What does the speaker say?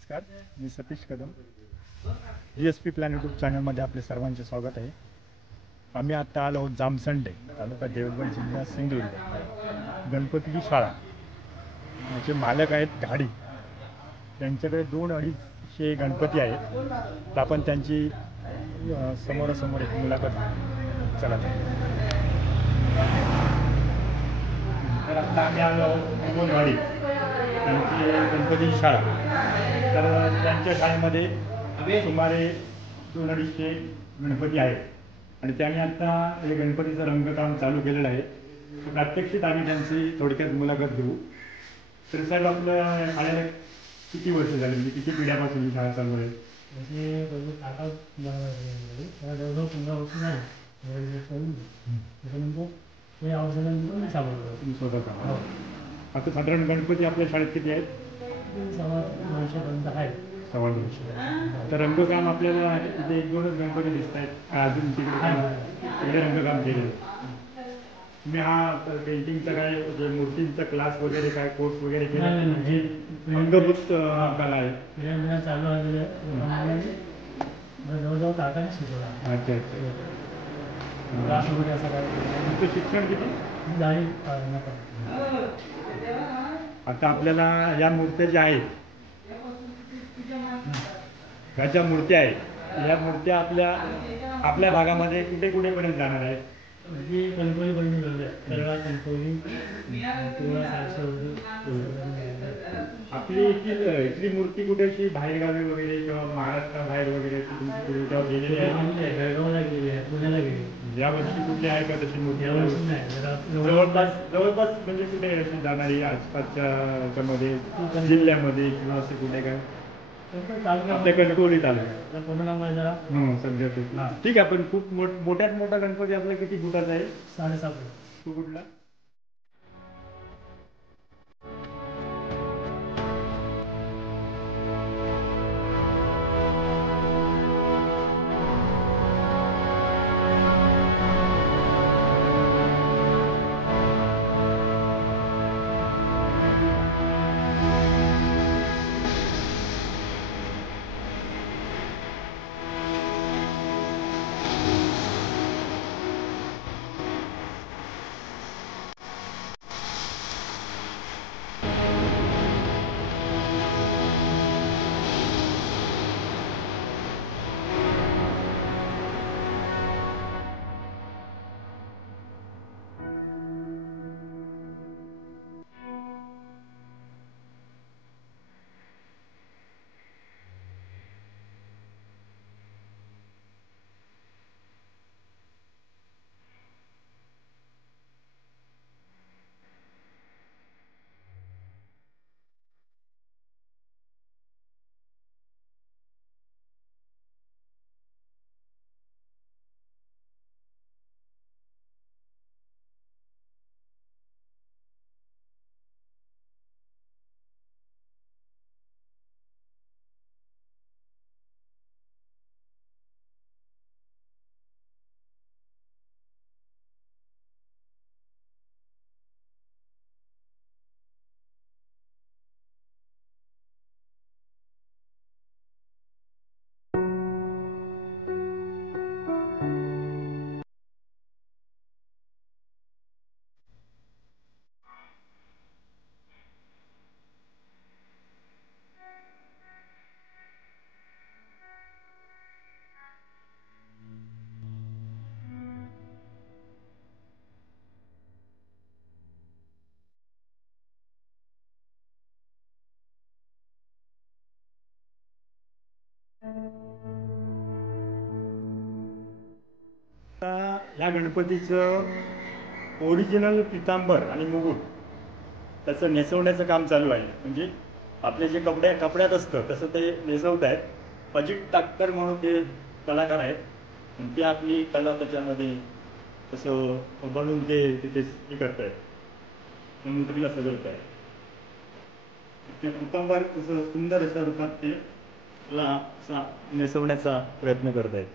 नमस्कार, मी Satish Kadam. GSP plan YouTube चॅनलमध्ये आपले सर्वांचे स्वागत आहे. आम्ही आता आलो जामसंडे, तालुका देवगड, जिल्हा सिंधुदुर्ग. गणपतीची शाळा याचे मालक आहेत घाडी. त्यांच्याकडे 2-250 गणपती आहेत. तर आपण त्यांची समोरासमोर एक मुलाखत चला. तर आता आम्ही आलो घाडी, त्यांची गणपतीची शाळा. तर त्यांच्या शाळेमध्ये सुमारे 2-250 गणपती आहेत आणि त्यांनी आता हे गणपतीचं रंगकाम चालू केलेलं आहे. प्रात्यक्षिक आम्ही त्यांची थोडक्यात मुलाखत घेऊ. तर साहेब, आपल्या शाळेला किती वर्ष झाली, म्हणजे किती पिढ्यापासून ही शाळा चालू आहे? म्हणजे आता 15 वर्ष नाही, त्याच्यानंतर हे औषधांनी तुम्ही स्वतः का? आता साधारण गणपती आपल्या शाळेत किती आहेत? 200 आहेत. 250. तर रंगकाम आपल्याला तिथे 1-2च गणपती दिसत आहेत, अजून तिकडे रंगकाम केलेलं. तुम्ही हा पेंटिंगचा काय, म्हणजे मूर्तींचा क्लास वगैरे काय कोर्स वगैरे केला? हे अंगभूत कला आहे चालू आहे. जवळजवळ काकाने शिकवला. अच्छा अच्छा. क्लास वगैरे असं काय. तुमचं शिक्षण किती? आता आपल्याला या मूर्त्या ज्या आहेत, ह्या ज्या मूर्त्या आहेत, या मूर्त्या आपल्या भागामध्ये कुठे कुठेपर्यंत जाणार आहेत? म्हणजे कणकवलीपर्यंत गेले, केरळा, कणकवली, आपली इथली मूर्ती कुठे अशी बाहेरगावी वगैरे किंवा महाराष्ट्राबाहेर वगैरे गेलेली आहे? बेळगावला गेली आहे, पुण्याला गेली. या वर्षी कुठली आहे का तशी मूर्ती? यावर्षी नाही. जवळपास म्हणजे कुठे अशी जाणारी आसपासच्या ह्याच्यामध्ये, जिल्ह्यामध्ये किंवा असं कुठे काय? आपल्या कणकवली तालुक्यात सध्या. ठीक आहे. पण खूप मोठ्यात मोठा गणपती आपला किती फुटाचा आहे? 7.5 फूट. तो कुठला? या गणपतीचं ओरिजिनल पितांबर आणि मुकुट त्याचं नेसवण्याचं काम चालू आहे. म्हणजे आपले जे कपड्यात असतं तसं ते नेसवत आहेत. अजित टाक्कर म्हणून ते कलाकार आहेत. ते आपली कला त्याच्यामध्ये तसं बनवून ते तिथे हे करत आहेत, मूर्तीला सजवत आहे. ते पितांबर तसं सुंदर अशा रूपात ते नेसवण्याचा प्रयत्न करत आहेत.